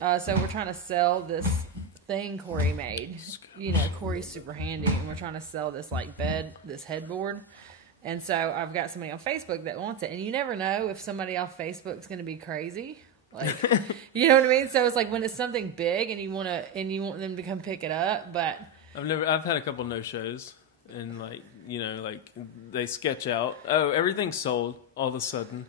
So we're trying to sell this thing Corey made. You know, Corey's super handy, and we're trying to sell this like this headboard. And so I've got somebody on Facebook that wants it, and you never know if somebody off Facebook is going to be crazy. Like, you know what I mean? So it's like when it's something big and you want them to come pick it up, but I've had a couple no-shows, and like, you know, like they sketch out, oh, everything's sold all of a sudden.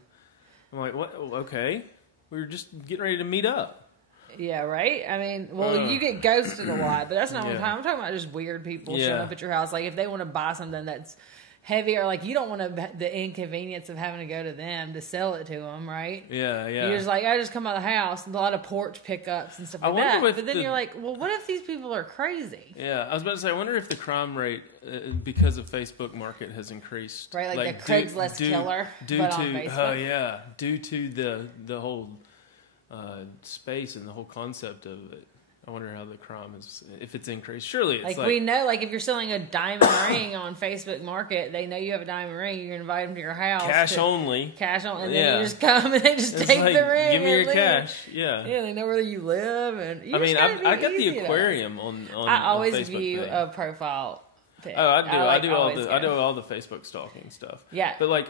I'm like, what? Okay. We were just getting ready to meet up. Yeah, right? I mean, well, you get ghosted a lot, but that's not what I'm talking about. Just weird people showing up at your house. Like, if they want to buy something that's heavy, or like you don't want the inconvenience of having to go to them to sell it to them, right? Yeah, yeah. You're just like, I just come out of the house, and a lot of porch pickups and stuff like that. But then you're like, well, what if these people are crazy? Yeah, I was about to say, I wonder if the crime rate, because of Facebook Market, has increased. Right, like the Craigslist killer, but on Facebook. Oh, yeah. Due to the whole space and the whole concept of it. I wonder how the crime is, if it's increased. Surely it's like we know, like if you're selling a diamond ring on Facebook Market, they know you have a diamond ring. You're invite them to your house. Cash only, and then you just come and they just take the ring. Give me your cash. Yeah, yeah. They know where you live, and I got the aquarium on. I always Facebook view thing. a profile pic. Oh, I do all the Facebook stalking stuff. Yeah, but like,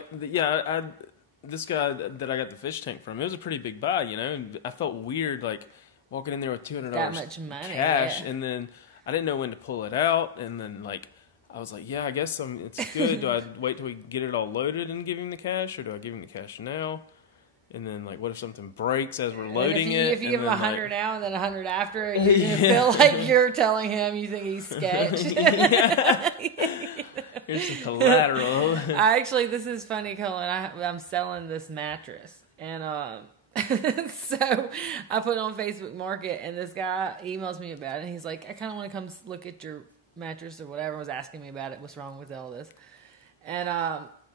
this guy that I got the fish tank from, it was a pretty big buy, you know, and I felt weird, like, walking in there with $200 that much money, cash, and then I didn't know when to pull it out, and then like I was like, yeah, I guess it's good. Do I wait till we get it all loaded and give him the cash, or do I give him the cash now? And then like, what if something breaks as we're loading it? If you give him 100 now and then 100 after, you're gonna feel like you're telling him you think he's sketch. Here's some collateral. This is funny, Colin. I'm selling this mattress, and so I put it on Facebook Market, and this guy emails me about it, and he's like, I kind of want to come look at your mattress or whatever. Was asking me about it. What's wrong with all this? And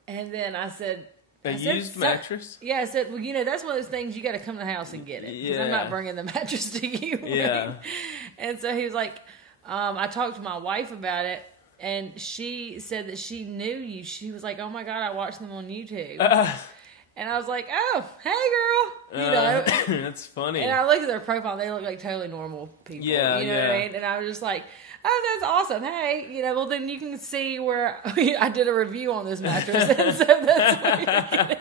then I said, used mattress? Yeah, I said, well, you know, that's one of those things you got to come to the house and get it, because I'm not bringing the mattress to you. Right? Yeah. And so he was like, I talked to my wife about it, and she said that she knew you. She was like, oh my God, I watched them on YouTube. And I was like, oh, hey, girl. You know. That's funny. And I looked at their profile, and they look like totally normal people. Yeah, you know what I mean? And I was just like, oh, that's awesome. Hey, you know, well, then you can see where I did a review on this mattress. And so that's where you get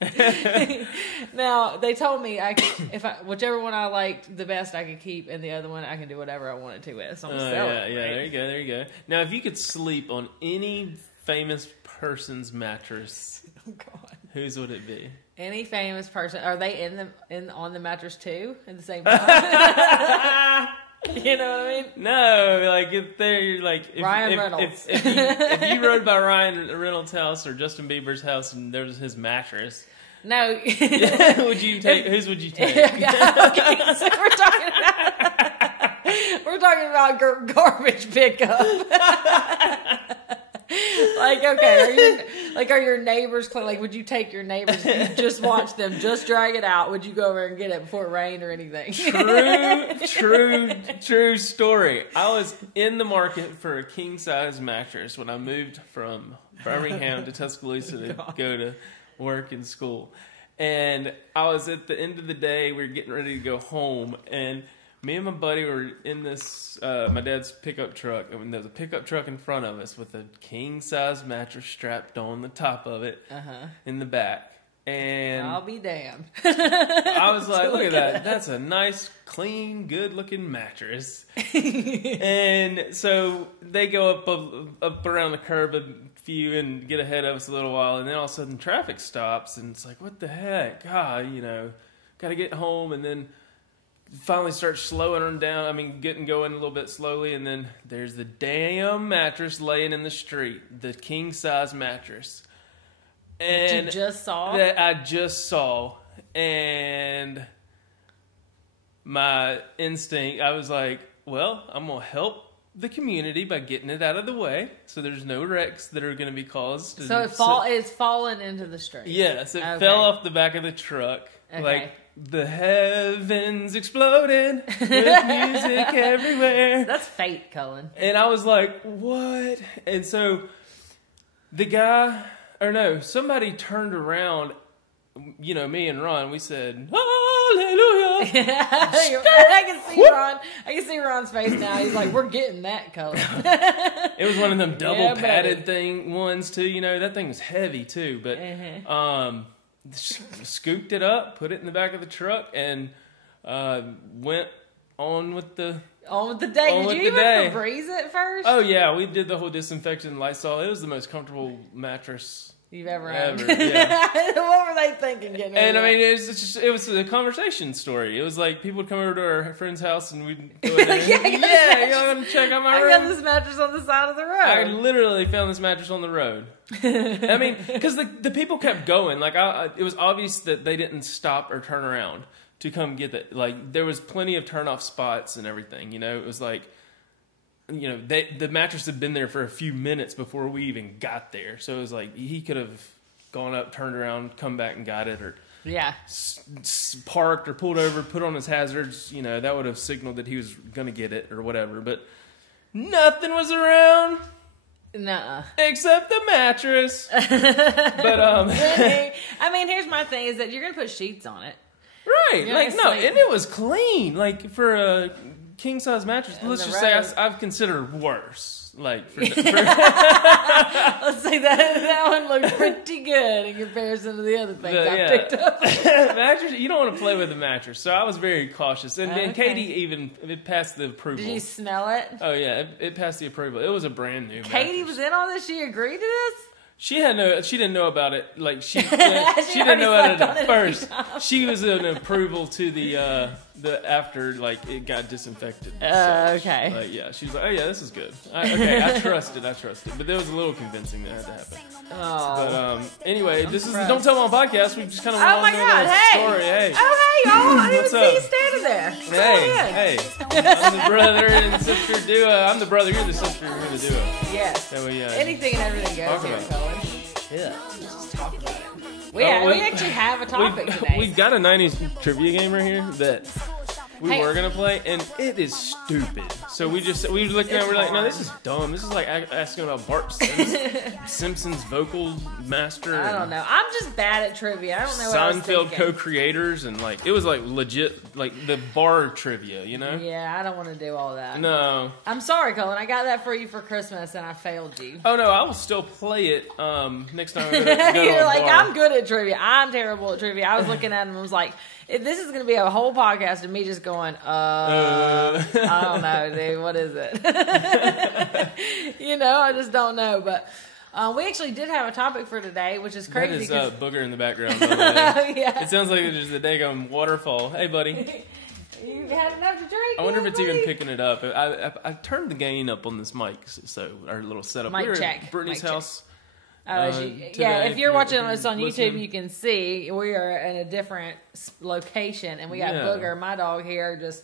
it from. Now, they told me whichever one I liked the best I could keep, and the other one I can do whatever I wanted to with. So I'm selling it. Yeah, right? There you go. Now, if you could sleep on any famous person's mattress, oh God, whose would it be? Any famous person? Are they on the mattress too at the same time? You know what I mean? No, like if they're like Ryan Reynolds. If you rode by Ryan Reynolds' house or Justin Bieber's house and there was his mattress, no. Would you take? Whose would you take? Okay, so we're talking about garbage pickup. Like, okay, are your neighbors clean? Like, would you take your neighbors if you just watch them just drag it out? Would you go over and get it before it rained or anything? True story. I was in the market for a king size mattress when I moved from Birmingham to Tuscaloosa to go to work and school. And I was at the end of the day, we were getting ready to go home, and me and my buddy were in this, my dad's pickup truck. I mean, there was a pickup truck in front of us with a king-size mattress strapped on the top of it in the back. And I'll be damned. I was like, look at that. That's a nice, clean, good-looking mattress. And so they go up around the curb a few and get ahead of us a little while. And then all of a sudden, traffic stops. And it's like, what the heck? God, you know, got to get home. And then finally starts slowing them down. I mean, getting going a little bit slowly, and then there's the damn mattress laying in the street, the king size mattress. And that you just saw? That I just saw, and my instinct, I was like, well, I'm gonna help the community by getting it out of the way, so there's no wrecks that are going to be caused. So it's fallen into the street. Yes, it fell off the back of the truck. Okay. Like, the heavens exploded with music everywhere. That's fate, Cullen. And I was like, what? And so somebody turned around, you know, me and Ron, we said, ah! Hallelujah. I can see Ron's face now. He's like, we're getting that color. It was one of them double padded ones too. You know, that thing was heavy too. But scooped it up, put it in the back of the truck, and went on with the day. Did you even Febreze it first? Oh yeah, we did the whole disinfection Lysol. It was the most comfortable mattress you've ever had. Yeah. What were they thinking? Getting and I mean, it was a conversation story. It was like people would come over to our friend's house and we'd go in there. Y'all gonna check out my room? I got this mattress on the side of the road. I literally found this mattress on the road. I mean, because the people kept going. Like it was obvious that they didn't stop or turn around to come get it. Like there was plenty of turn-off spots and everything. You know, it was like, you know, the mattress had been there for a few minutes before we even got there. So it was like he could have gone up, turned around, come back and got it, or parked or pulled over, put on his hazards. You know, that would have signaled that he was going to get it or whatever. But nothing was around. Nuh-uh. Except the mattress. But I mean, here's my thing: is that you're going to put sheets on it. Right, like no, and it was clean. Like for a king size mattress, let's just say I've considered worse. Like for let's say that one looked pretty good in comparison to the other things I picked up. Mattress, you don't want to play with a mattress, so I was very cautious. And Katie it passed the approval. Did you smell it? Oh yeah, it passed the approval. It was a brand new. Katie mattress. was in on this. She agreed to this. She didn't know about it. Like she didn't know about it at first. She was an approval to the after like it got disinfected. Okay. Like, yeah, she was like, oh yeah, this is good. I trusted. But there was a little convincing that had to happen. Oh. But anyway, this is Don't Tell on podcast. We just kind of oh my god, story. Hey. Oh hey y'all, I didn't What's see you standing there. Hey. I'm the brother and sister duo. I'm the brother. You're the sister. We're the duo. Yes. So anything and everything goes here, Colin. Yeah. Let's talk about it. We actually have a topic today. We've got a 90s trivia game right here that we were going to play, and it is stupid. So we looked at it, we're like, no, this is dumb. This is like asking about Bart Simpson's vocal master. I don't know. I'm just bad at trivia. I don't know what I was Seinfeld thinking. co-creators, and like it was like legit, like the bar trivia, you know? Yeah, I don't want to do all that. No. I'm sorry, Colin. I got that for you for Christmas, and I failed you. Oh, no, I will still play it next time I go to You're a like, bar. I'm good at trivia. I'm terrible at trivia. I was looking at him and was like, this is going to be a whole podcast of me just going, I don't know, dude. What is it? You know, I just don't know. But we actually did have a topic for today, which is crazy. That is Booger in the background. By the way. Yeah. It sounds like there's a daggone waterfall. Hey, buddy. You had enough to drink? I wonder if it's buddy? even picking it up. I turned the gain up on this mic, so our little setup. Mic we were check. at Brittany's Mic house. Yeah, if you're watching us on YouTube, listening. you can see we are in a different location, and we got Booger, my dog, here, just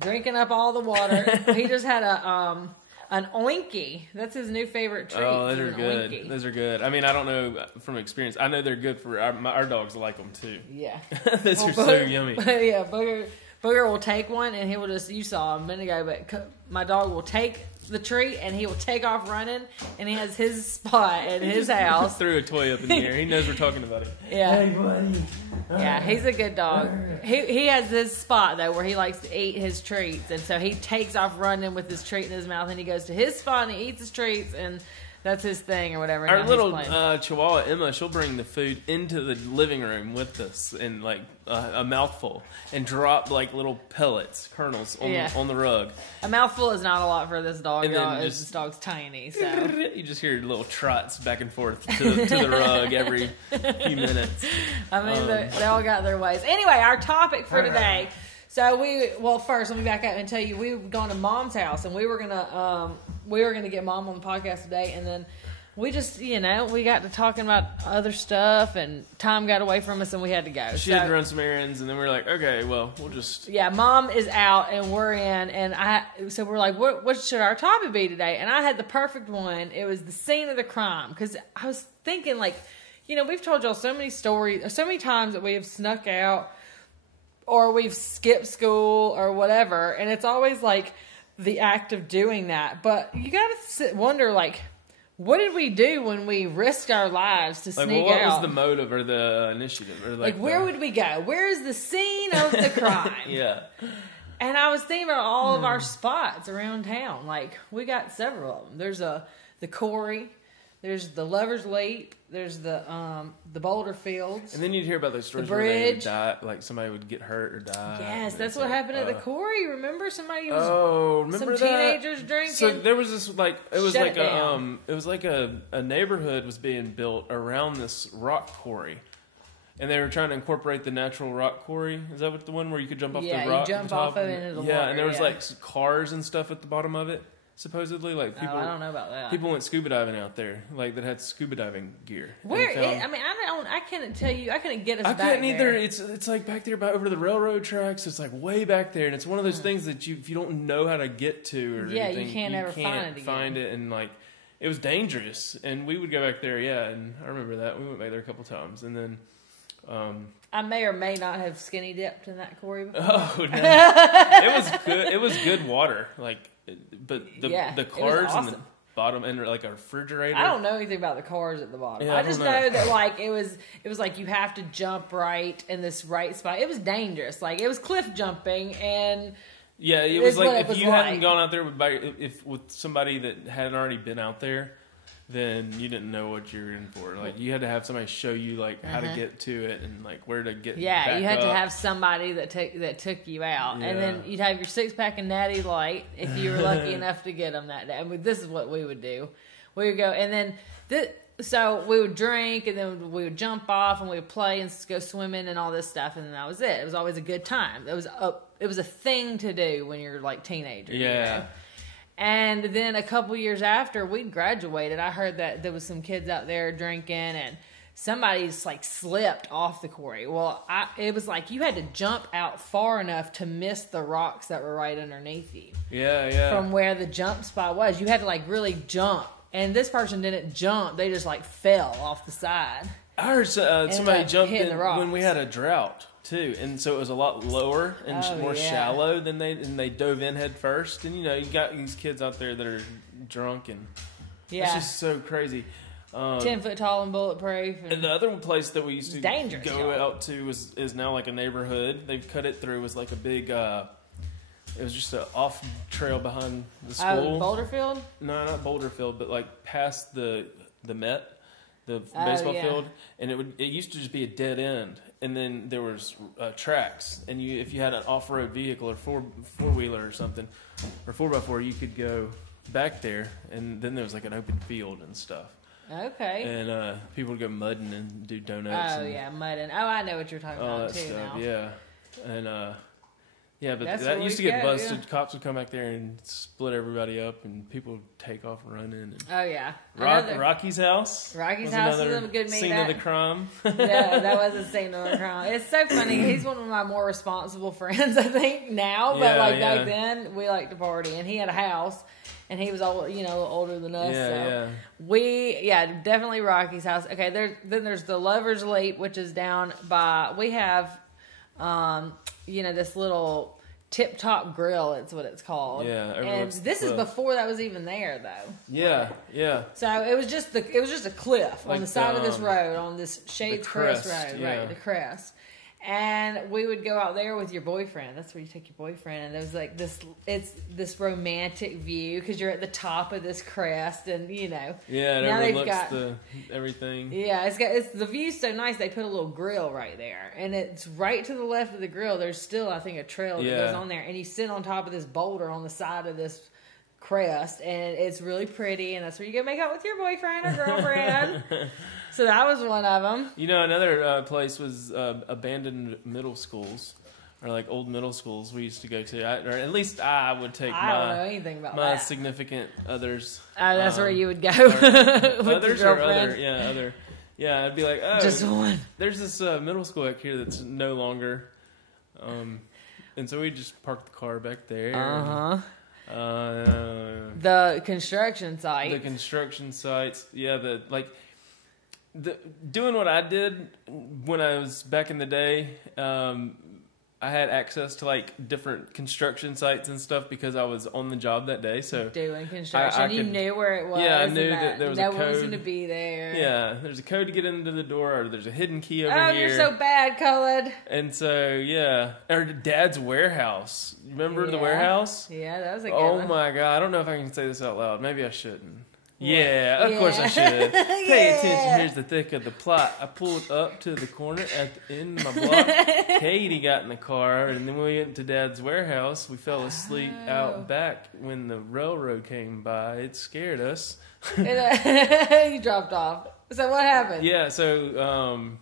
drinking up all the water. He just had an oinky. That's his new favorite treat. Oh, those are good. Oinky. Those are good. I mean, I don't know from experience. I know they're good for our dogs. Like them too. Yeah, those are so yummy. Yeah, Booger will take one, and he will just. You saw him a minute ago, but my dog will take the treat and he will take off running, and he has his spot in his house. Threw a toy up in the air. He knows we're talking about it. Yeah. Hey, buddy. Yeah, he's a good dog. He has this spot though where he likes to eat his treats, and so he takes off running with his treat in his mouth, and he goes to his spot and he eats his treats, and that's his thing or whatever. Our little Chihuahua Emma, she'll bring the food into the living room with us in like a mouthful and drop like little pellets, kernels on the rug. A mouthful is not a lot for this dog. And then This dog's tiny, so you just hear little trots back and forth to the rug every few minutes. I mean, they all got their ways. Anyway, our topic for today. So first let me back up and tell you we were going to Mom's house, and we were gonna get Mom on the podcast today, and then we just we got to talking about other stuff, and time got away from us, and we had to go. She had to run some errands, and then we were like, okay, well, we'll just Mom is out and we're in, and so we're like, what should our topic be today? And I had the perfect one. It was the scene of the crime, because I was thinking we've told y'all so many stories, so many times that we have snuck out. Or we've skipped school or whatever, and it's always like the act of doing that. But you got to wonder, like, what did we do when we risked our lives to sneak what out? was the motive or the initiative? Or where would we go? Where is the scene of the crime? Yeah. And I was thinking about all of our spots around town. Like, we got several of them. There's the quarry. There's the Lover's Leap. There's the boulder fields. And then you'd hear about those stories where they would die, like somebody would get hurt or die. Yes, that's what happened at the quarry. Remember, somebody was remember some that? teenagers drinking. So there was this it was like a neighborhood was being built around this rock quarry. And they were trying to incorporate the natural rock quarry. Is that what the one where you could jump off the rock? Yeah, you jump off of it into the water. Yeah, and there was like cars and stuff at the bottom of it. Supposedly, like people. I don't know about that. People went scuba diving out there, like that had scuba diving gear. I couldn't tell you. I couldn't get us. I back couldn't either. there. It's like back there, by over the railroad tracks. It's like way back there, and it's one of those things that if you don't know how to get to or anything, you can't ever find it. And like it was dangerous, and we would go back there. Yeah, and I remember that we went back there a couple times, and then. I may or may not have skinny dipped in that quarry before. Oh no, it was good. It was good water, like. But the cars awesome. and the bottom and like a refrigerator. I don't know anything about the cars at the bottom. Yeah, I just know that like it was like you have to jump right in this right spot. It was dangerous. Like it was cliff jumping and yeah, it was like if you like. hadn't gone out there with somebody that hadn't already been out there, then you didn't know what you were in for. Like you had to have somebody show you like how to get to it and like where to get. Yeah, back you had up. to have somebody that took you out, and then you'd have your 6-pack of Natty Light if you were lucky enough to get them that day. I mean, this is what we would do. We would go, and then so we would drink, and then we would jump off, and we would play and go swimming and all this stuff, and then that was it. It was always a good time. It was a thing to do when you're like teenagers. Yeah. You know? And then a couple years after we'd graduated, I heard that there was some kids out there drinking and somebody's like slipped off the quarry. Well, it was like you had to jump out far enough to miss the rocks that were right underneath you. Yeah. From where the jump spot was. You had to like really jump. And this person didn't jump. They just like fell off the side. I heard somebody jumped in the when we had a drought too, and so it was a lot lower and more shallow than they dove in head first. And you got these kids out there that are drunk, and it's just so crazy. 10 foot tall and bulletproof. And the other place that we used to go y'all. out to is now like a neighborhood. They've cut it through. It was like a big. It was just an off trail behind the school. Boulderfield? No, not Boulderfield, but like past the Met. The baseball field, and it used to just be a dead end, and then there was tracks, and if you had an off-road vehicle or four-wheeler or something, or 4x4, you could go back there, and then there was like an open field and stuff. Okay. And people would go mudding and do donuts. Oh yeah, mudding. Oh, I know what you're talking about too stuff, now. Yeah, and yeah, but That's that used to get busted. Yeah. Cops would come back there and split everybody up, and people would take off running. And oh yeah, Rocky's house. Rocky's house is a good scene of the crime. Yeah, that was a scene of the crime. It's so funny. He's one of my more responsible friends, I think, now. But back then, we liked to party, and he had a house, and he was older than us. Definitely Rocky's house. Okay, there's the Lover's Leap, which is down by. We have. This little Tip Top Grill, it's what it's called. Yeah, and this is before that was even there, though. Yeah, yeah. So it was just a cliff on the side of this road, on this Shades Crest Road, right? The crest. And we would go out there with your boyfriend. That's where you take your boyfriend. And there was like this romantic view because you're at the top of this crest, and Yeah, it overlooks everything. Yeah, it's the view's so nice. They put a little grill right there, and it's right to the left of the grill. There's still, I think, a trail that goes on there, and you sit on top of this boulder on the side of this crest, and it's really pretty. And that's where you go make out with your boyfriend or girlfriend. So that was one of them. Another place was abandoned middle schools, or like old middle schools we used to go to. Or at least I would take I don't know anything about my that. significant others. Oh, that's where you would go with others your or girlfriend. Yeah, I'd be like, oh, just one. There's this middle school back here that's no longer, and so we just parked the car back there. The construction site. The construction sites, doing what I did when I was back in the day, I had access to like different construction sites and stuff because I was on the job that day. So doing construction, you knew where it was. Yeah, I knew that there was a code. No one was going to be there. Yeah, there's a code to get into the door, or there's a hidden key over here. Oh, you're so bad, Cullen. And so, yeah. Or Dad's warehouse. Remember the warehouse? Yeah, that was a good one. Oh, my God. I don't know if I can say this out loud. Maybe I shouldn't. Yeah, of course I should. Pay attention. Here's the thick of the plot. I pulled up to the corner at the end of my block. Katie got in the car, and then we went to Dad's warehouse. We fell asleep out back when the railroad came by. It scared us. You dropped off. So what happened? Yeah, so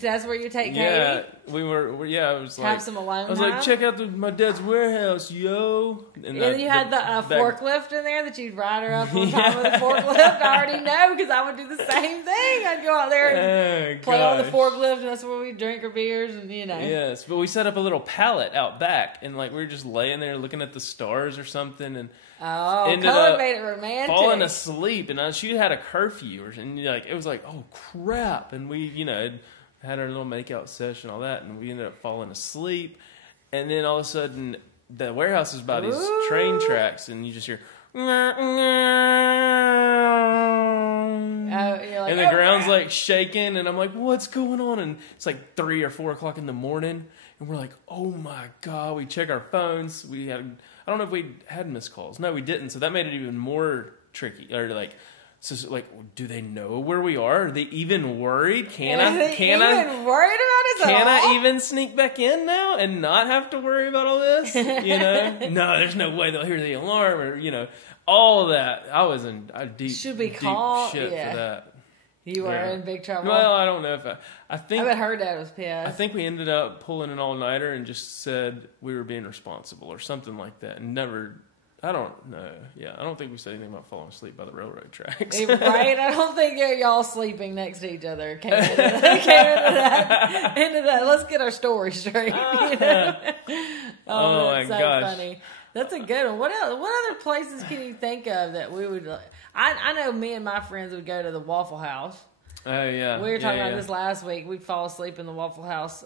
that's where you take Katie? Yeah, we were. I was have like, some alone I was like, check out my dad's warehouse, yo. And you had the forklift in there that you'd ride her up on top of the forklift. I already know because I would do the same thing. I'd go out there and play on the forklift, and that's where we drink our beers, and Yes, but we set up a little pallet out back, and like we were just laying there looking at the stars or something, and Cullen made it romantic. Falling asleep, and she had a curfew, and like it was like, oh crap, and we had our little makeout session, all that, and we ended up falling asleep. And then all of a sudden, the warehouse is by these train tracks, and you just hear, and the ground's like shaking, and I'm like, what's going on? And it's like 3 or 4 o'clock in the morning, and we're like, oh my God. We check our phones. I don't know if we had missed calls. No, we didn't. So that made it even more tricky, or like. So, like, do they know where we are? Are they even worried? Can I worried about us Can I even sneak back in now and not have to worry about all this? No, there's no way they'll hear the alarm or all of that. I was in deep shit for that. You were in big trouble. Well, I don't know if I think. I bet her dad was pissed. I think we ended up pulling an all-nighter and just said we were being responsible or something like that, and never. I don't know. Yeah, I don't think we said anything about falling asleep by the railroad tracks. Right? I don't think y'all sleeping next to each other came into that. Let's get our story straight. Oh my so gosh. Funny. That's a good one. What else? What other places can you think of that we would? I know me and my friends would go to the Waffle House. Oh yeah. We were talking about this last week. We'd fall asleep in the Waffle House.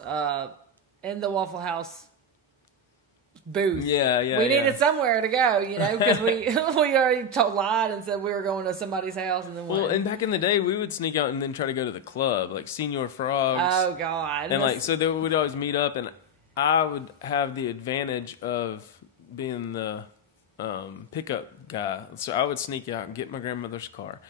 Booth. We needed somewhere to go, because we already lied and said we were going to somebody's house, and then and back in the day, we would sneak out and then try to go to the club, like Senior Frogs. Oh God! And so they would always meet up, and I would have the advantage of being the pickup guy, so I would sneak out and get my grandmother's car.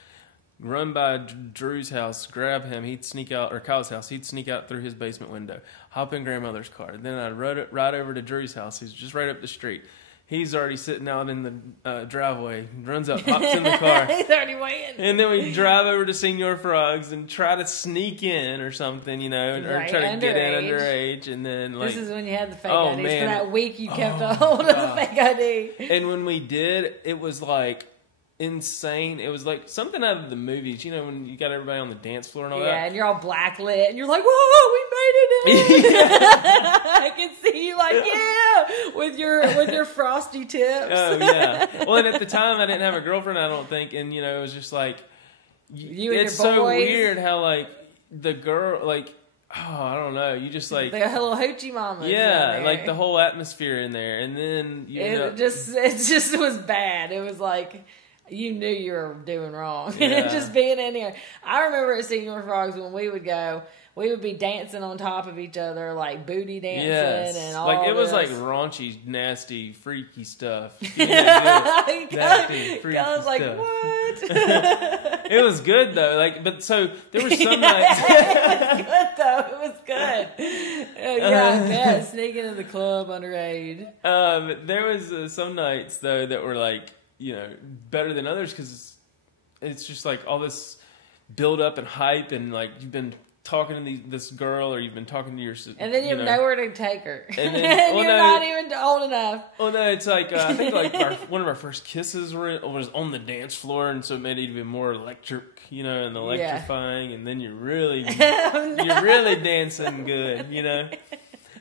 Run by Drew's house, grab him. He'd sneak out, or Kyle's house. He'd sneak out through his basement window, hop in grandmother's car. Then I'd ride over to Drew's house. He's just right up the street. He's already sitting out in the driveway. Runs up, hops in the car. He's already waiting. And then we drive over to Senior Frogs and try to sneak in or something, or try to get in underage. And then this is when you had the fake IDs. For that week, you kept a hold of the fake ID. And when we did, it was like insane. It was like something out of the movies, when you got everybody on the dance floor and all that. Yeah, and you're all blacklit, and you're like, whoa, we made it in. I can see you like, with your frosty tips. Oh, yeah. Well, and at the time, I didn't have a girlfriend, I don't think, and, it was just like, it's so weird how, like, the girl, like, I don't know. You just like the little hoochie mamas. Yeah, like the whole atmosphere in there, and then it just was bad. It was like you knew you were doing wrong. Yeah. Just being in here. I remember at Senior Frogs when we would go, we would be dancing on top of each other, like booty dancing and all. Like it was this. like raunchy, nasty, freaky stuff. I was like, what? It was good though. Like, but so there were some nights. It was good though. It was good. Yeah, sneaking into the club underage. There was some nights though that were like, better than others because it's just like all this build up and hype, and like you've been talking to this girl, or you've been talking to your sister, and then you have nowhere to take her, and then, you're not even old enough. Oh no, it's like I think like one of our first kisses was on the dance floor, and so it made it even more electric, and electrifying, and then you're really dancing good,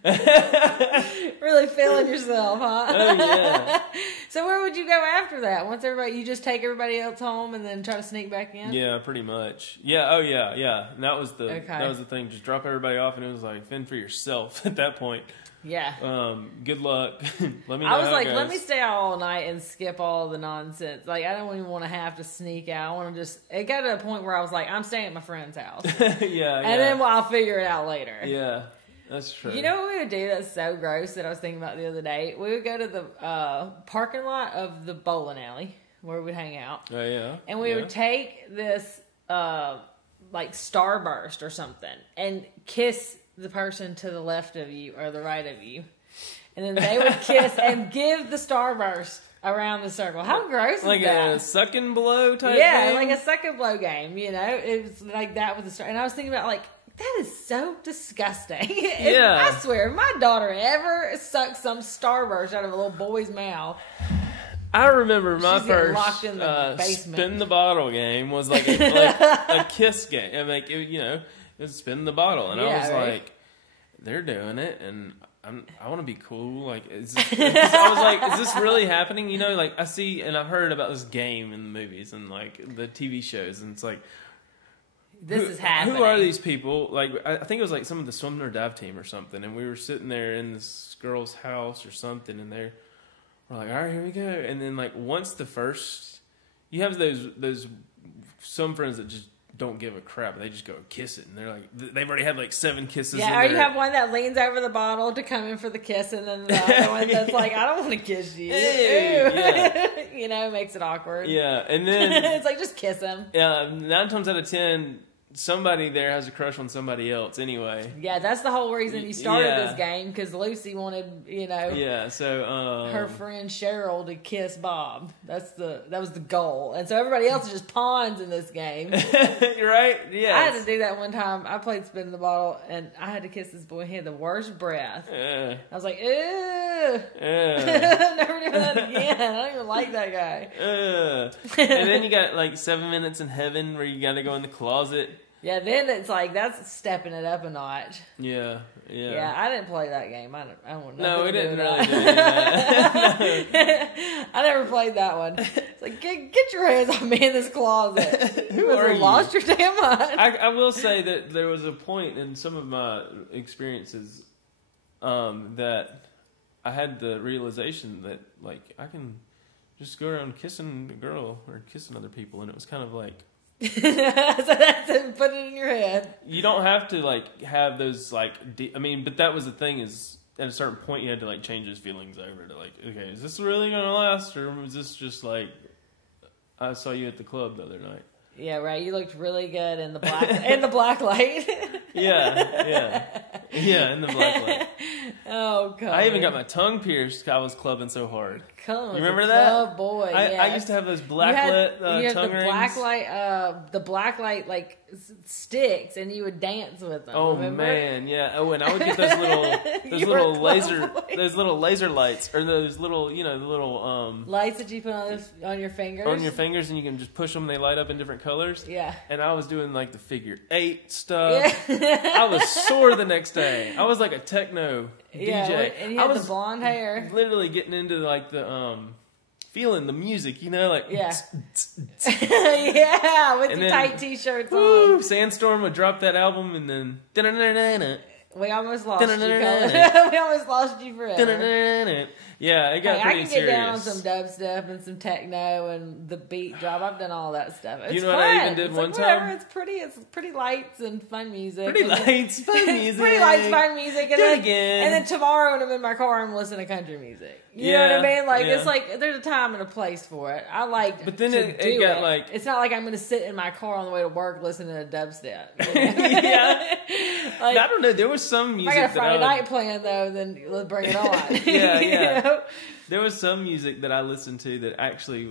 Really feeling yourself, huh? Oh yeah. So where would you go after that? Once you just take everybody else home and then try to sneak back in? Yeah, pretty much. Yeah. Oh yeah. And that was the thing. Just drop everybody off, and it was like fend for yourself at that point. Yeah. Good luck. Let me know I was how like, it goes. let me stay out all night and skip all the nonsense. Like, I don't even want to have to sneak out. I want to just. It got to a point where I was like, I'm staying at my friend's house, yeah. and then I'll figure it out later. Yeah, that's true. You know what we would do that's so gross that I was thinking about the other day? We would go to the parking lot of the bowling alley where we'd hang out. Oh, yeah. And we would take this, like, Starburst or something and kiss the person to the left of you or the right of you. And then they would kiss and give the Starburst around the circle. How gross is that? Like a suck and blow type Yeah, thing? like a suck and blow game, you know? It was like that with the star. And I was thinking about, like, that is so disgusting. Yeah. I swear, if my daughter ever sucks some Starburst out of a little boy's mouth. I remember my She's getting first locked in the basement. spin the bottle game was like a kiss game. I mean, like, it was spin the bottle. And I was like, they're doing it, and I want to be cool. Like, I was like, is this really happening? You know, like, I see, and I've heard about this game in the movies and, like, the TV shows, and it's like, This is happening. who are these people? Like, I think it was like some of the swim or dive team or something, and we were sitting there in this girl's house or something, and we're like, all right, here we go. And then, like, once the first, you have those some friends that just don't give a crap. They just go kiss it, and they're like, they've already had like 7 kisses. Yeah, or you have one that leans over the bottle to come in for the kiss, and then the other one that's like, I don't want to kiss you. Ew. Yeah. You know, makes it awkward. Yeah, and then it's like, just kiss him. 9 times out of 10, somebody there has a crush on somebody else anyway. Yeah, that's the whole reason you started Yeah. this game, because Lucy wanted, you know, Yeah, so her friend Cheryl to kiss Bob. That was the goal, and so everybody else is just pawns in this game. right? Yeah, I had to do that one time. I played spin the bottle, and I had to kiss this boy. He had the worst breath. I was like, ew. Never do that again. I don't even like that guy. And then you got like 7 minutes in heaven where you got to go in the closet. Yeah, then it's like, that's stepping it up a notch. Yeah. Yeah, I didn't play that game. I don't know. No, we didn't really do that. I never played that one. It's like, get your hands off me in this closet. Who are you? Lost your damn mind. I will say that there was a point in some of my experiences that I had the realization that, like, I can just go around kissing a girl or kissing other people, and it was kind of like, So that's it, put it in your head. you don't have to like have those like I mean, but that was the thing, is at a certain point you had to like change those feelings over to like, okay, is this really gonna last, or was this just like, I saw you at the club the other night? Yeah, right. You looked really good in the black light. Yeah, in the black light. Oh god! I even got my tongue pierced. I was clubbing so hard. Cullen was You remember a that? club boy. I used to have those blacklit tongue rings. The black light like sticks, and you would dance with them. Oh remember? man, yeah. Oh, and I would get those You were a those little laser lights, or those little, the little lights that you put on your fingers. on your fingers, and you can just push them. They light up in different colors. Yeah. And I was doing like the figure 8 stuff. Yeah. I was sore the next day. I was like a techno DJ. And you I had was the blonde hair. literally getting into like the feeling the music, like Yeah. Yeah, with And your then, tight t-shirts woo, on. Sandstorm would drop that album, and then We almost lost you, Cullen. We almost lost you forever. yeah, it got I pretty can serious. get down on some dubstep and some techno and the beat drop. I've done all that stuff. It's You know fun. what I even did it's one like, whatever. time? It's pretty lights and fun music. Pretty And then- lights, fun music. Pretty lights, fun music. And Do it then, again. And then tomorrow when I'm in my car, I'm listening to country music. You know what I mean? Like, it's like, there's a time and a place for it. I like But then to it do got it. like- It's not like I'm going to sit in my car on the way to work listening to dubstep. Yeah. Like, I don't know. There was some if music I got a that Friday I would, night plan, though, then let's bring it on. Yeah, You yeah. know? There was some music that I listened to that actually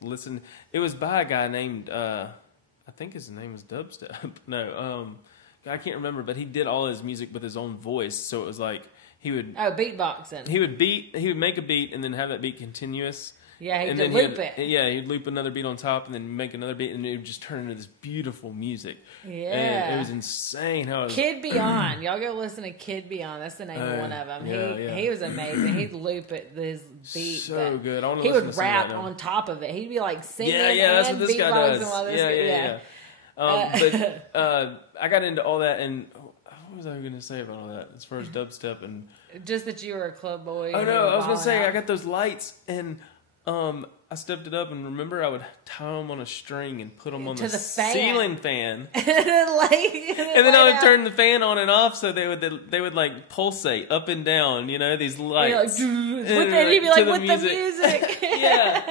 listen. It was by a guy named I think his name was Dubstep. No, I can't remember, but he did all his music with his own voice. So it was like he would Beatboxing. he would make a beat and then have that beat continuous. Yeah, and he'd then loop it. Yeah, he'd loop another beat on top and then make another beat, and it would just turn into this beautiful music. Yeah. And it was insane how it was. Kid Beyond. Y'all go listen to Kid Beyond. That's the name of one of them. He was amazing. He'd loop it, his beat. So but good. I wanna he listen would to some right rap now. on top of it. He'd be like singing that's and what this guy beatboxing does. while this Yeah. But I got into all that, and what was I going to say about all that as far as dubstep? And Just that you were a club boy. Oh no, I was gonna say I got those lights and I stepped it up and remember I would tie them on a string and put them on the ceiling fan. and then I would turn the fan on and off so they would like pulsate up and down, you know, these lights. And he'd be like, with the music. Yeah.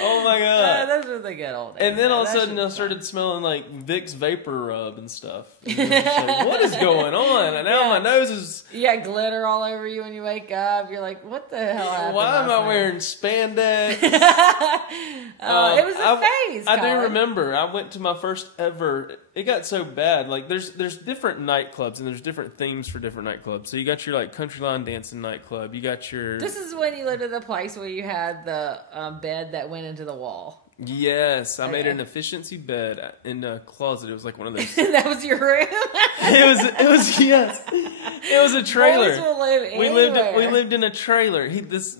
Oh my god. Those were the good old days. And then all of a sudden I started smelling like Vicks Vapor Rub and stuff. And like, what is going on? And now my nose is... You got glitter all over you when you wake up. You're like, what the hell happened? Why am I wearing spandex? It was a phase. I do remember. I went to my first ever... It got so bad. Like, there's different nightclubs, and there's different themes for different nightclubs. So you got your, like, country line dancing nightclub. You got your... This is when you lived at the place where you had the bed that went into the wall. Yes, I made an efficiency bed in a closet. It was like one of those. That was your room. It was yes. It was a trailer. Boys will live anywhere. We lived in a trailer.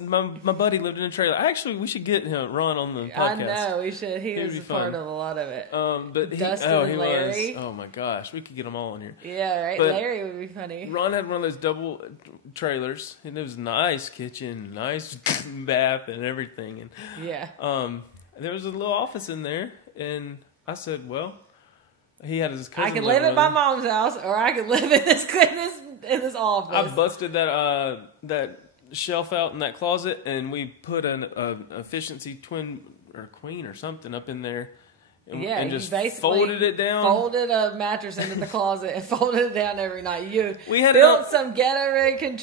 My buddy lived in a trailer. We should get Ron on the podcast. I know we should. He was a part of a lot of it. But Dustin and Larry. Oh my gosh, we could get them all on here. Yeah, right. But Larry would be funny. Ron had one of those double trailers, and it was nice kitchen, nice bath, and everything. And there was a little office in there, and I said, well, he had his cousin. I could live at my mom's house, or I could live in this office. I busted that shelf out in that closet, and we put an efficiency twin or queen or something up in there. And just folded it down. Folded a mattress into the closet and folded it down every night. We had built some ghetto rig,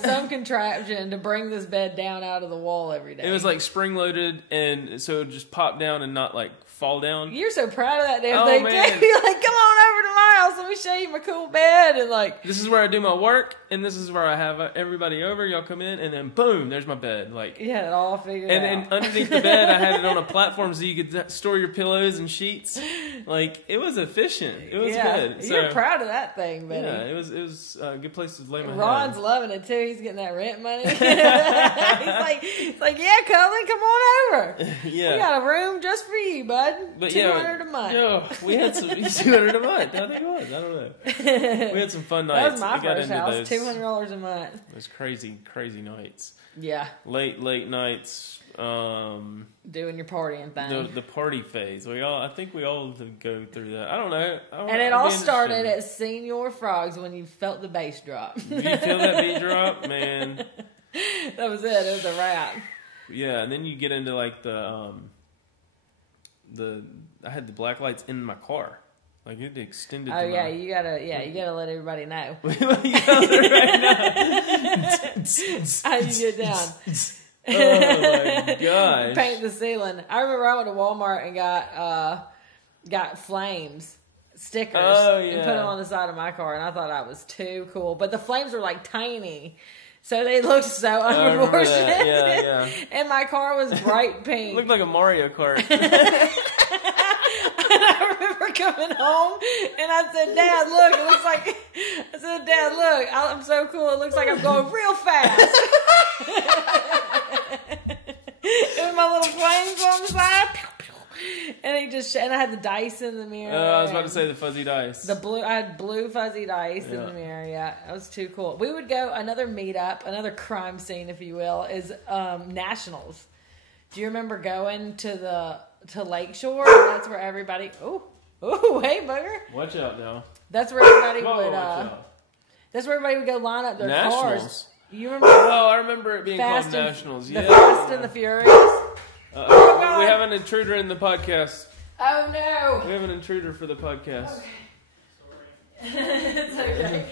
some contraption to bring this bed down out of the wall every day. It was like spring loaded, and so it would just pop down and not like fall down. You're so proud of that damn thing, too. You're like, come on over to my house, let me show you my cool bed, and like this is where I do my work, and this is where I have everybody over. Y'all come in, and then boom, there's my bed. Like you had it all figured out. And then underneath the bed, I had it on a platform so you could store your pillows and sheets. Like it was efficient. It was good. So, you're proud of that thing, buddy. Yeah, it was a good place to lay my Ron's head. loving it too. He's getting that rent money. he's like, yeah, Cullen, come on over. Yeah, we got a room just for you, bud. But $200 a month. Yeah, we had some $200 a month. I think it was. I don't know. We had some fun nights. That was my first house. $200 a month. It was crazy nights. Yeah. Late nights. Doing your partying thing. The party phase. I think we all go through that. I don't know. And it all started at Senior Frogs when you felt the bass drop. Did you feel that beat drop, man? That was it. It was a wrap. Yeah, and then you get into like I had the black lights in my car. Like it extended. Oh yeah, you gotta let everybody know. How you get down. Oh my gosh. Paint the ceiling. I remember I went to Walmart and got flames stickers and put them on the side of my car, and I thought I was too cool. But the flames were like tiny. So they looked so unproportionate. Yeah. And my car was bright pink. Looked like a Mario Kart. And I remember coming home and I said, Dad, look, it looks like... I said, Dad, look, I'm so cool. It looks like I'm going real fast. With my little flames on the side. And I had the dice in the mirror. I was about to say the fuzzy dice. I had blue fuzzy dice in the mirror. Yeah, that was too cool. We would go another meetup, another crime scene, if you will, is Nationals. Do you remember going to Lakeshore? That's where everybody. Oh, hey, booger! Watch out now. That's where everybody would. That's where everybody would go line up their cars. You remember? Oh, I remember it being called Nationals. The Fast and the Furious. We have an intruder in the podcast. Oh no! We have an intruder for the podcast. Okay. It's okay.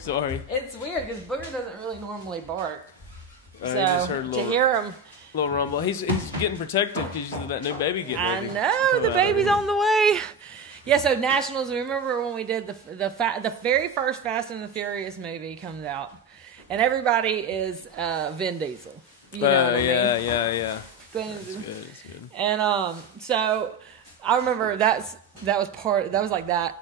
Sorry. It's weird because Booger doesn't really normally bark. So just heard to hear him, little rumble. He's getting protected because that new baby getting ready. I know the baby's on the way. Yeah. So Nationals. Remember when we did the very first Fast and the Furious movie comes out, and everybody is Vin Diesel. You know what I mean? Yeah. It's good. And so I remember that was like that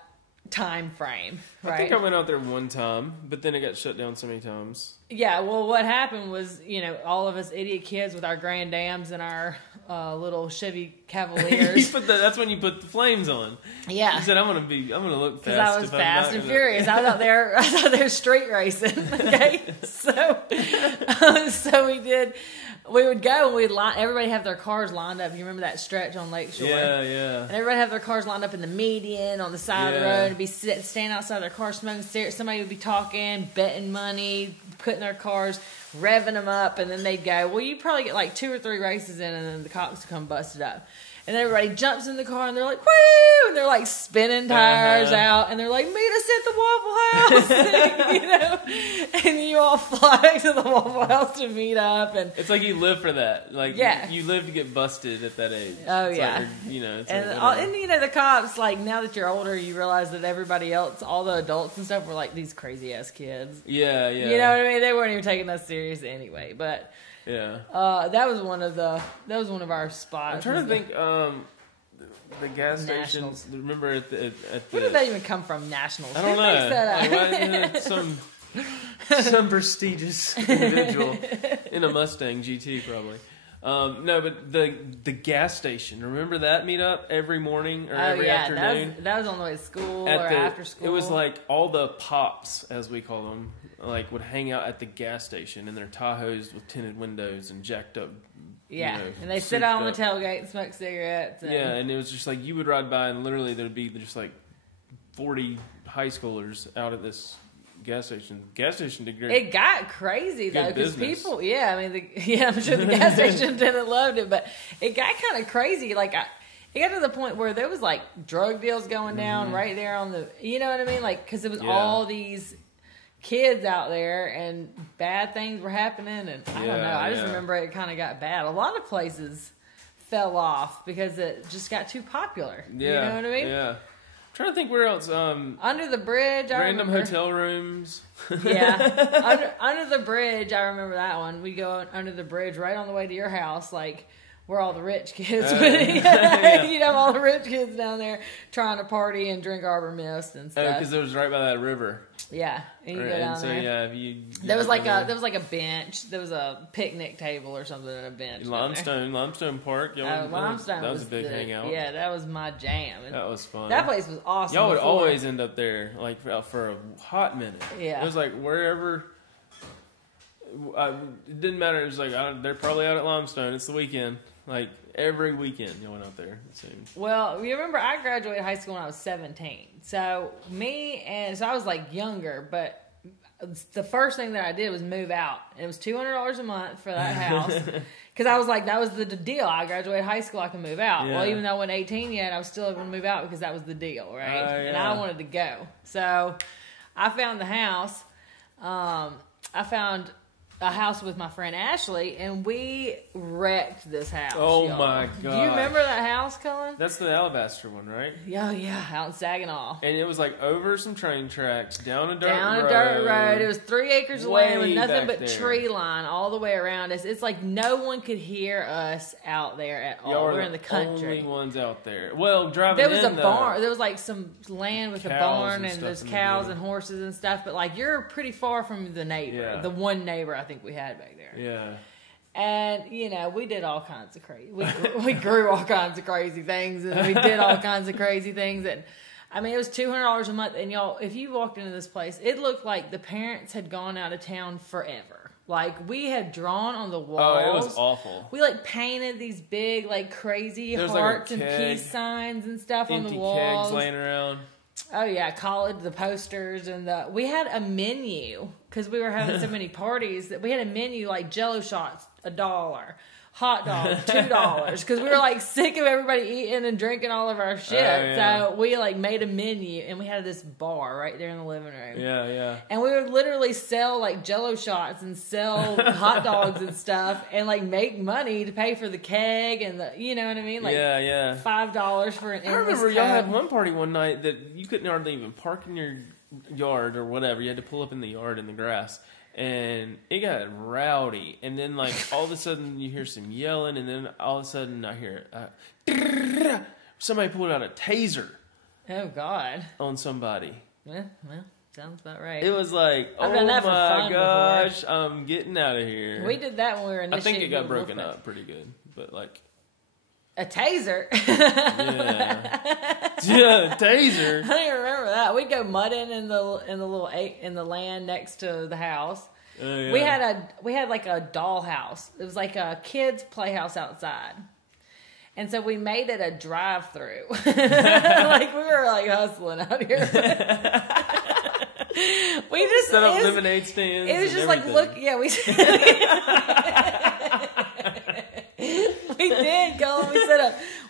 time frame, right? I think I went out there one time, but then it got shut down so many times. Yeah, well, what happened was, all of us idiot kids with our Grand Dams and our little Chevy You Cavaliers. that's when you put the flames on. Yeah. You said, I'm gonna look fast. Because I was if I'm fast not and gonna-" furious. I was out there street racing. Okay, so we would go and we'd everybody have their cars lined up. You remember that stretch on Lakeshore? Yeah, yeah. And everybody have their cars lined up in the median on the side of the Yeah. road and be standing outside their car smoking cigarettes. Somebody would be talking, betting money, putting their cars, revving them up, and then they'd go, well, you probably get like 2 or 3 races in, and then the cops would come busted up. And everybody jumps in the car, and they're like, woo! And they're like spinning tires out, and they're like, meet us at the Waffle House! You know? And you all fly to the Waffle House to meet up. And It's like you live for that. Like, Yeah. you live to get busted at that age. Oh, It's yeah. Like, you know, it's And, like and you know, the cops, like, now that you're older, you realize that everybody else, all the adults and stuff, were like these crazy ass kids. yeah, yeah. You know what I mean? They weren't even taking us serious anyway. But Yeah. that was one of our spots. I'm trying to think, the gas Nationals. stations. Remember at the Where did that even come from? Nationals. I don't Who know. makes that Like, up? some prestigious individual in a Mustang GT probably. No, but the gas station. Remember that meetup every morning or every afternoon? That was on the way to school At or the- after school. It was like all the pops, as we call them, like would hang out at the gas station in their Tahoes with tinted windows and jacked up. yeah, you know, and they sit souped out on the up. tailgate and smoke cigarettes. And, Yeah, and it was just like you would ride by and literally there'd be just like 40 high schoolers out at this gas station. Gas station did great. It got crazy though Good because business. people, I'm sure the gas station attendant loved it, but it got kind of crazy. Like it got to the point where there was like drug deals going down right there on the, you know what I mean? Like because it was all these kids out there and bad things were happening, and I don't know. I just remember it kind of got bad. A lot of places fell off because it just got too popular. Yeah, You know what I mean? Yeah. I'm trying to think where else. Under the bridge, I Random remember. hotel rooms. Yeah, under the bridge. I remember that one. We go under the bridge right on the way to your house, like where all the rich kids. You'd have all the rich kids down there trying to party and drink Arbor Mist and Oh, stuff. because it was right by that river. Yeah, and you Right, go down and so there. yeah, if you There was like go a bench. There was a picnic table or something and a bench. down there. Limestone Park. Limestone that was a big the- hangout. Yeah, that was my jam. And That was fun. that place was awesome. Y'all would before. always end up there, like for a hot minute. Yeah. It was like wherever. It didn't matter. It was like they're probably out at Limestone. It's the weekend. Like every weekend, y'all went out there. It seemed. Well, you remember I graduated high school when I was 17. So I was like younger, but the first thing that I did was move out. It was $200 a month for that house. Because I was like, that was the deal. I graduated high school, I can move out. Yeah. Well, even though I wasn't 18 yet, I was still able to move out because that was the deal, right? And yeah. I wanted to go. So I found the house. I found a house with my friend Ashley, and we wrecked this house. Oh, y'all. my Do you gosh. remember that house, Cullen? That's the Alabaster one, right? Yeah, out in Saginaw. And it was like over some train tracks, down a dirt road. A dirt road. It was 3 acres of land with Way nothing back but there. tree line all the way around us. It's like no one could hear us out there at all. Y'all We're were in the country. only ones out there. Well, driving There was a in, barn. There was like some land with a Cows barn and and stuff there's in the cows middle. and horses and stuff. But like you're pretty far from the neighbor, Yeah. the one neighbor I think we had back there. Yeah. And, we did all kinds of crazy. We grew all kinds of crazy things, and we did all kinds of crazy things. And, I mean, it was $200 a month. And, y'all, if you walked into this place, it looked like the parents had gone out of town forever. Like, we had drawn on the walls. Oh, it was awful. We, painted these big, crazy There was, hearts a and keg, peace signs and stuff on the empty walls. kegs laying around. Oh yeah, college, the posters, and we had a menu because we were having so many parties that we had a menu like Jello shots $1, hot dogs $2 because we were sick of everybody eating and drinking all of our shit. Yeah. So we made a menu and we had this bar right there in the living room. Yeah, yeah. And we would literally sell Jello shots and sell hot dogs and stuff and make money to pay for the keg and the, you know what I mean? Yeah, yeah. $5 for an endless I remember y'all cup. had one party one night that you couldn't hardly even park in your yard or whatever. You had to pull up in the yard in the grass. And it got rowdy. And then, all of a sudden, you hear some yelling. And then, all of a sudden, I hear somebody pulled out a taser Oh, God. on somebody. Yeah, well, sounds about right. It was like, I've oh done that for my fun gosh, I'm getting out of here. We did that when we were I initiating. think it got broken Wolfman. up pretty good. But, A taser. Yeah, taser. I don't even remember that. We'd go mudding in the land next to the house. Yeah. We had like a doll house. It was like a kid's playhouse outside. And so we made it a drive-through. Like we were like hustling out here. We just set up lemonade stands. It was just everything. like, look, yeah, we did, Colin.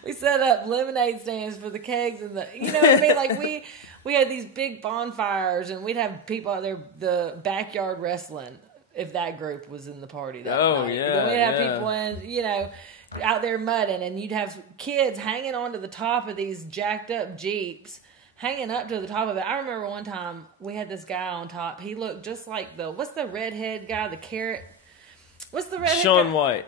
We set up lemonade stands for the kegs and you know what I mean? Like we had these big bonfires, and we'd have people out there, the backyard wrestling, if that group was in the party that night. Yeah, we'd have people in, out there mudding, and you'd have kids hanging onto the top of these jacked up Jeeps, hanging up to the top of it. I remember one time we had this guy on top. He looked just like what's the redhead guy, the carrot? What's the redhead Shaun guy? White.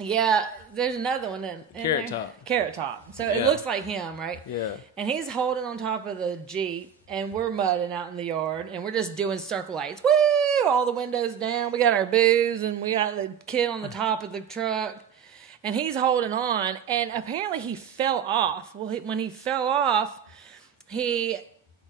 Yeah, there's another one in Carrot there. Top. Carrot Top. So it looks like him, right? Yeah. And he's holding on top of the Jeep, and we're mudding out in the yard, and we're just doing circle eights. Woo! All the windows down. We got our booze, and we got the kid on the top of the truck. And he's holding on, and apparently he fell off. Well, when he fell off, we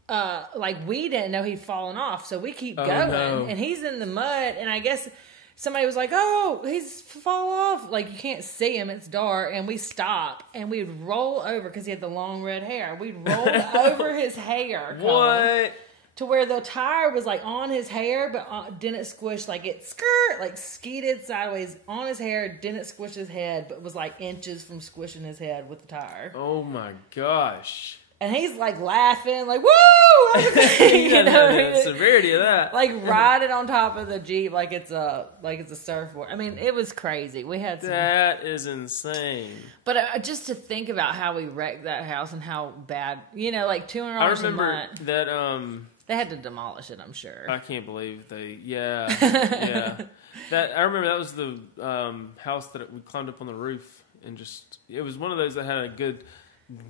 didn't know he'd fallen off, so we keep going. No. And he's in the mud, and I guess somebody was like, oh, he's fall off. Like, you can't see him, it's dark. And we stop, and we'd roll over, because he had the long red hair. We'd roll over his hair. What? To where the tire was like on his hair, but didn't squish, like it skeeted sideways on his hair, didn't squish his head, but was like inches from squishing his head with the tire. Oh my gosh. And he's like laughing, like, woo! You know the severity of that. Like riding on top of the Jeep like it's a surfboard. I mean, it was crazy. We had some... That is insane. But just to think about how we wrecked that house and how bad, like $200 a month. I remember that. They had to demolish it, I'm sure. I can't believe they. Yeah. That I remember that was the house that we climbed up on the roof, and it was one of those that had a good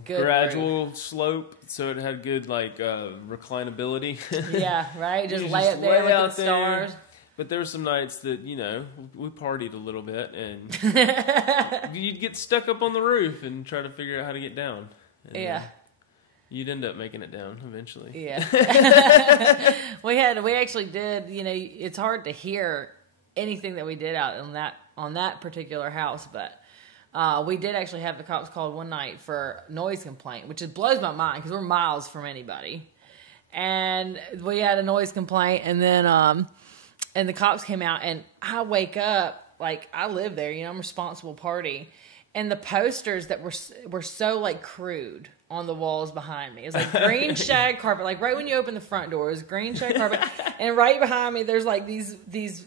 gradual roof. Slope, so it had good reclinability. Yeah, right. Just lay up there with the stars. But there were some nights that we partied a little bit, and you'd get stuck up on the roof and try to figure out how to get down. And you'd end up making it down eventually. Yeah. we actually did, it's hard to hear anything that we did out on that particular house, but we did actually have the cops called one night for noise complaint, which blows my mind because we're miles from anybody. And we had a noise complaint, and then and the cops came out, and I wake up, like I live there, I'm a responsible party, and the posters that were so crude on the walls behind me. It was like green shag carpet, like right when you open the front door, it was green shag carpet, and right behind me there's like these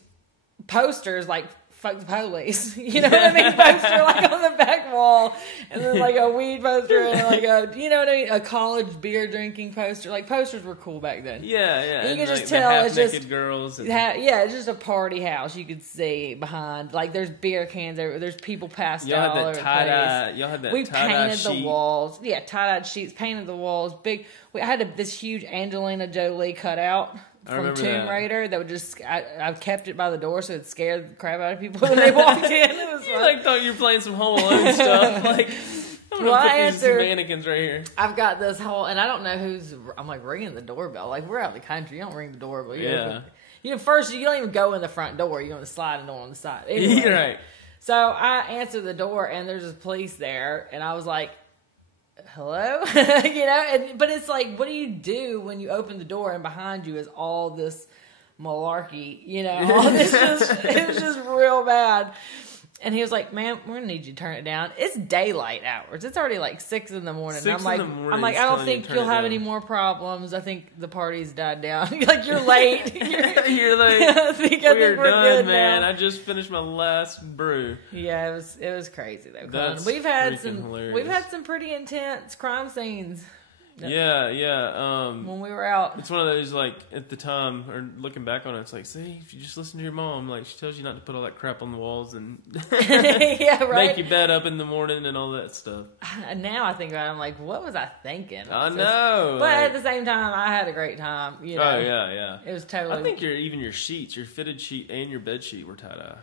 posters like fuck the police, you know what I mean? Poster like on the back wall, and then like a weed poster, and like a college beer drinking poster. Like posters were cool back then. Yeah. You could just tell it's just girls. it's just a party house. You could see behind, like there's beer cans everywhere. There's people passed out all over the place. Y'all had that we tie-dye painted sheet. the walls. Yeah, tie-dyed sheets, painted the walls. I had this huge Angelina Jolie cutout from Tomb Raider that would just... I kept it by the door so it scared the crap out of people when they walked in. It was you thought you were playing some Home Alone stuff. Like, I'm going to put these mannequins right here. I've got this whole... And I don't know who's... I'm like ringing the doorbell. Like, we're out in the country. You don't ring the doorbell. First, you don't even go in the front door. You go in the sliding door on the side. Anyway, You're right. So I answered the door, and there's just police there. And I was like... Hello? But it's like, what do you do when you open the door and behind you is all this malarkey, all this it was just real bad. And he was like, man, we're gonna need you to turn it down. It's daylight hours. It's already like 6 in the morning. I'm like, I don't think you'll have any more problems. I think the party's died down. Like, you're late. You're late. I think we're done, good man. now. I just finished my last brew. Yeah, it was crazy though. That's we've had hilarious. some pretty intense crime scenes. Yeah. When we were out, it's one of those, like, at the time, or looking back on it, it's like, see, if you just listen to your mom, like, she tells you not to put all that crap on the walls and yeah, right. make your bed up in the morning and all that stuff. Now I think about it, I'm like, what was I thinking? I know. But at the same time, I had a great time. Oh, yeah. It was totally... I think your fitted sheet and your bed sheet were tie-dye.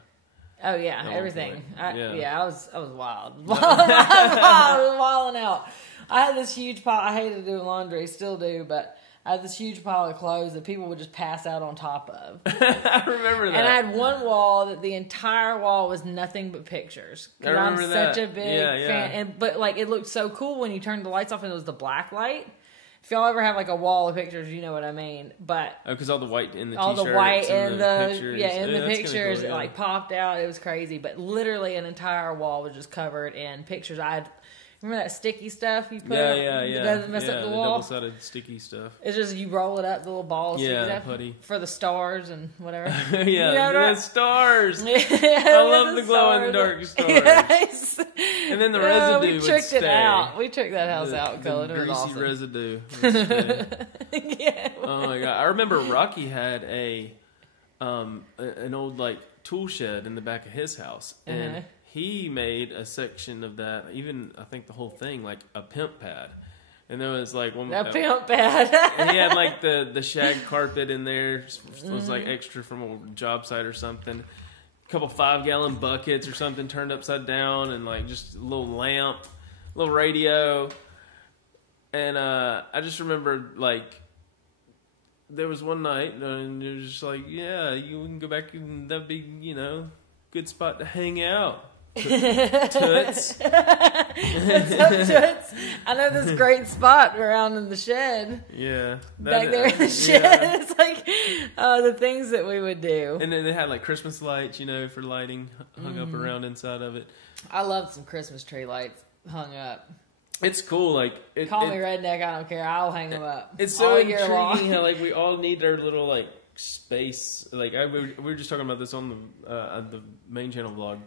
Oh yeah, at one everything. point. I was wild. I was wilding out. I had this huge pile. I hated doing laundry, still do, but I had this huge pile of clothes that people would just pass out on top of. I remember that. And I had one wall that the entire wall was nothing but pictures. Because I'm such a big fan. But like it looked so cool when you turned the lights off and it was the black light. If y'all ever have like a wall of pictures, you know what I mean. But because all the white in the all t-shirts the white in the pictures. in the pictures, cool, it like popped out. It was crazy. But literally an entire wall was just covered in pictures. Remember that sticky stuff you put? It doesn't mess up the wall. The double-sided sticky stuff. It's just you roll it up, the little balls. Putty. For the stars and whatever. The stars. Yeah, I love the glow-in-the-dark stars. Yes. And then the residue would tricked stay. It out. We trioked that house out, Colin. It was greasy awesome. residue would stay. Yeah. Oh my god! I remember Rocky had an old like tool shed in the back of his house, and he made a section of that, even I think the whole thing, like a pimp pad. And there was like one pimp pad. He had like the shag carpet in there. It was like extra from a job site or something. A couple 5-gallon buckets or something turned upside down, and like just a little lamp, a little radio. And I just remember like there was one night and it was just like, yeah, you can go back and that'd be, good spot to hang out. Toots. What's up, Toots? I know this great spot around in the shed. Yeah. Back there in the shed. Yeah. It's like the things that we would do. And then they had like Christmas lights, for lighting hung up around inside of it. I loved some Christmas tree lights hung up. It's cool. Like call me redneck, I don't care. I'll hang them up. It's so intriguing how like we all need our little like space. Like we were just talking about this on the main channel vlog.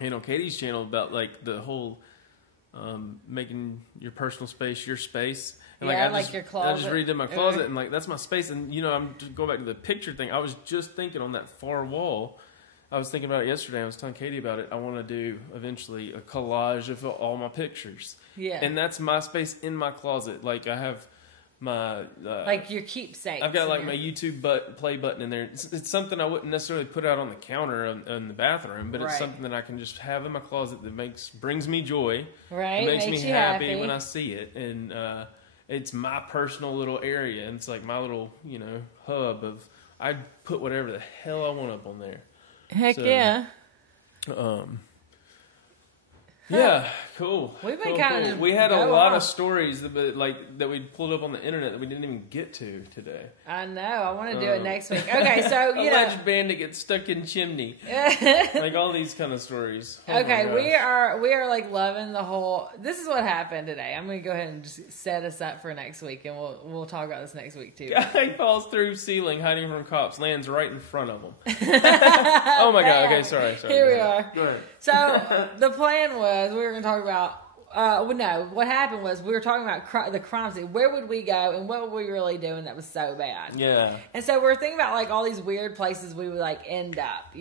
On Katie's channel about like the whole making your personal space your space. And your closet. I just redid my closet and like that's my space. And I'm just going back to the picture thing. I was just thinking on that far wall. I was thinking about it yesterday. I was telling Katie about it. I want to do eventually a collage of all my pictures. Yeah. And that's my space in my closet. Like I have my like your keepsakes. I've got like my YouTube play button in there. It's something I wouldn't necessarily put out on the counter in the bathroom, but it's something that I can just have in my closet that brings me joy. Right, it makes me happy when I see it, and it's my personal little area, and it's like my little hub of I put whatever the hell I want up on there. Heck yeah. Yeah, cool. We've been cool. We had a lot of stories that we pulled up on the internet that we didn't even get to today. I know. I want to do it next week. Okay, so alleged bandit gets stuck in chimney. Like all these kind of stories. Okay, we are like loving the whole. This is what happened today. I'm going to go ahead and just set us up for next week, and we'll talk about this next week too. Guy falls through ceiling, hiding from cops, lands right in front of him. Oh my god! Okay, sorry. Here we are. Go ahead. So the plan was we were going to talk about. What happened was we were talking about the crime scene. Where would we go, and what were we really doing that was so bad? Yeah. And so we're thinking about like all these weird places we would like end up,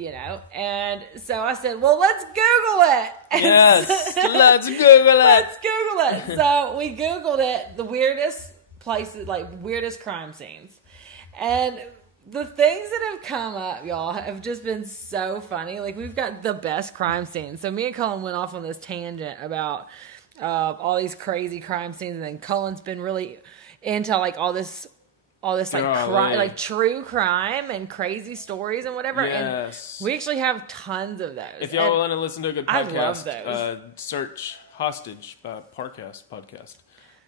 And so I said, well, let's Google it. Yes, let's Google it. Let's Google it. So we Googled it, the weirdest places, like weirdest crime scenes, and the things that have come up, y'all, have just been so funny. Like, we've got the best crime scenes. So me and Cullen went off on this tangent about all these crazy crime scenes, and then Cullen's been really into like all this like true crime and crazy stories and whatever. Yes. And we actually have tons of those. If y'all want to listen to a good podcast, I love those. Search Hostage by podcast.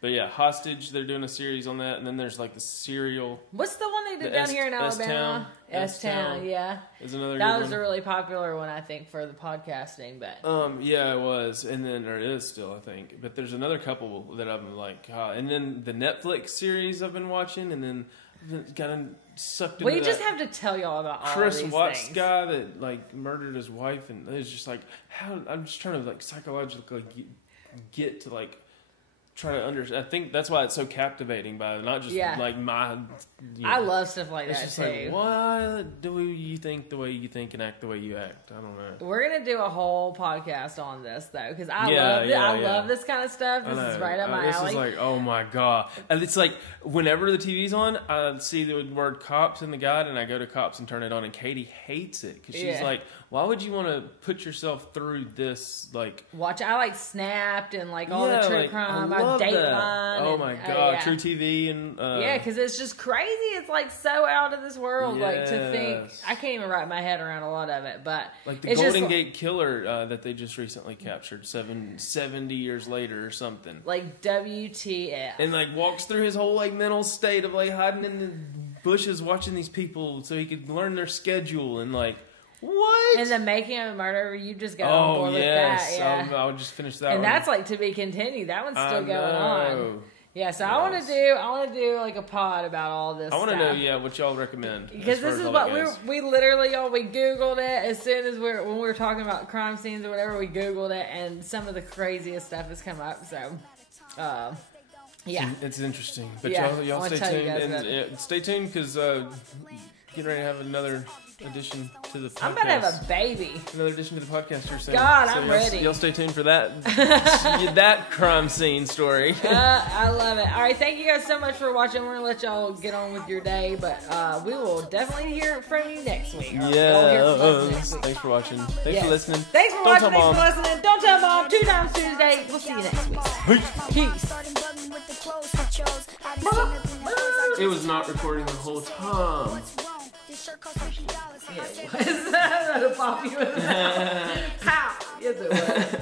But yeah, Hostage, they're doing a series on that, and then there's like the serial. What's the one they did down here in Alabama? S-Town, yeah. Is another that good was one. a really popular one, I think, for the podcasting. But yeah, it was, and then there is still, I think. But there's another couple that I've been like, and then the Netflix series I've been watching, and then I've gotten sucked into. We just have to tell y'all about all Chris these Watts things. Guy that like murdered his wife, and it's just like how I'm just trying to like psychologically get to like try to understand. I think that's why it's so captivating by not just like my. I love stuff like it's that just too. Like, why do you think the way you think and act the way you act? I don't know. We're gonna do a whole podcast on this though, because I love this kind of stuff. This is right up my alley. This is like, oh my god! And it's like whenever the TV's on, I see the word "cops" in the guide, and I go to Cops and turn it on, and Katie hates it because she's like, "Why would you want to put yourself through this?" Like, I like Snapped and like all the true crime, Dateline. Oh my god, True TV and because it's just crazy. It's like so out of this world. Like to think, I can't even wrap my head around a lot of it. But like the Golden Gate Killer that they just recently captured 70 years later or something. Like WTF. And like walks through his whole like mental state of like hiding in the bushes watching these people so he could learn their schedule and like. What? And the Making of a Murderer, you just got on board with that. Yeah. I'll just finish that one. And that's like to be continued. That one's still going on. Yeah, so I want to do like a pod about all this I want to know, what y'all recommend. Because this is what we literally, we Googled it as soon as when we were talking about crime scenes or whatever, we Googled it and some of the craziest stuff has come up. So, yeah. It's interesting. But y'all stay tuned. And stay tuned because getting ready to have another addition to the podcast. I'm about to have a baby. Another addition to the podcast, you're saying. God, I'm ready. Y'all stay tuned for that that crime scene story. I love it. All right, thank you guys so much for watching. We're going to let y'all get on with your day, but we will definitely hear from you next week. Thanks for watching. Thanks for listening. Thanks for watching. Thanks for listening. Don't tell Mom. 2 times Tuesday. We'll see you next week. Peace. It was not recording the whole time. Yeah, it was. That was a popular. How? Yes, it was.